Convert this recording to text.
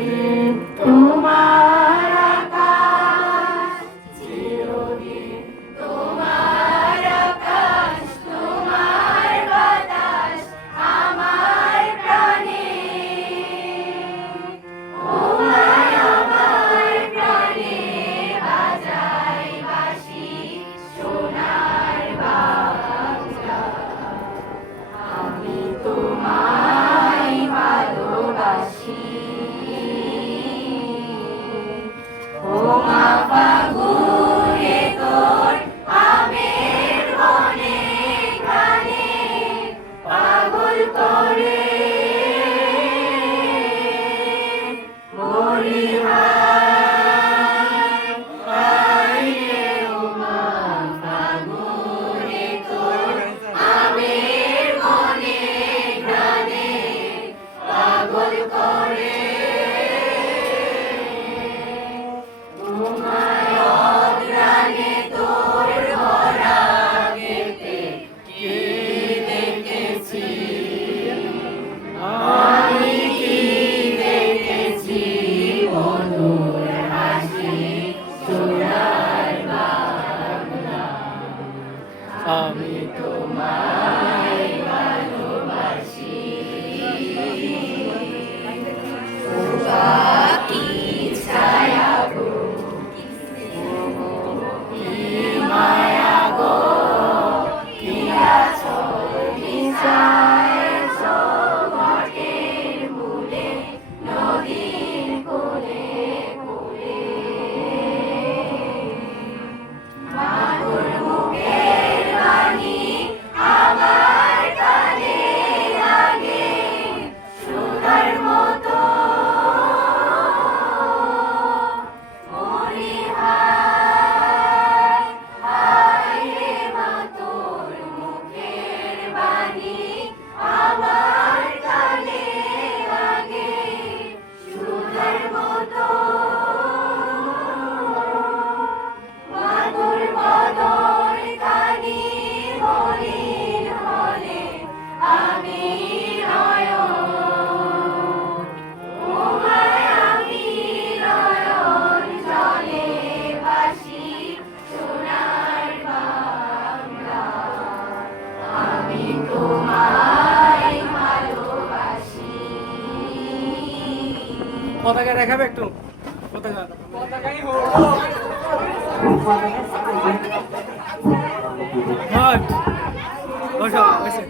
চিরদিন তোমার আকাশ, চিরদিন তোমার আকাশ, তোমার বাতাস আমার প্রাণে। তোমায় আমার প্রাণে বাজাই বাঁশি সোনার বাংলা। আমি তোমায় ভালোবাসি। ও মা ফাগুনে তোর আমের বনে গানে পাগল করে মরি হায় হায় রে। ও মা ফাগুনে তোর আমের বনে গানে পাগল করে। তোমায় অগ্রাণে তোর ভরা গেতে কে দেখেছি, আমি কি দেখেছি মধুর হাসি সোনার বাংলা। আমি তোমায় ভালোবাসি। কি ছায়া গো, কি মায়া গো, কি আঁচল বিছায়েছ ঘাটের মূলে, নদীর কোলে কোলে। মাগুর মুখের বাণী আমার কানে লাগে সুধার মতো। মরি হায় হায় রে মা, তোর মুখের বাণী আমার কানে লাগে সুধার মতো। মাগুর বদন খানি মলিন হলে আমি নয়ন, তোমায় আমি নয়ন জলে ভাসি সোনার বাংলা। আমি তোমায় ভালোবাসি। পতাকা দেখাবে একটু, পতাকা পতাকাই হোক। বসো, বসো।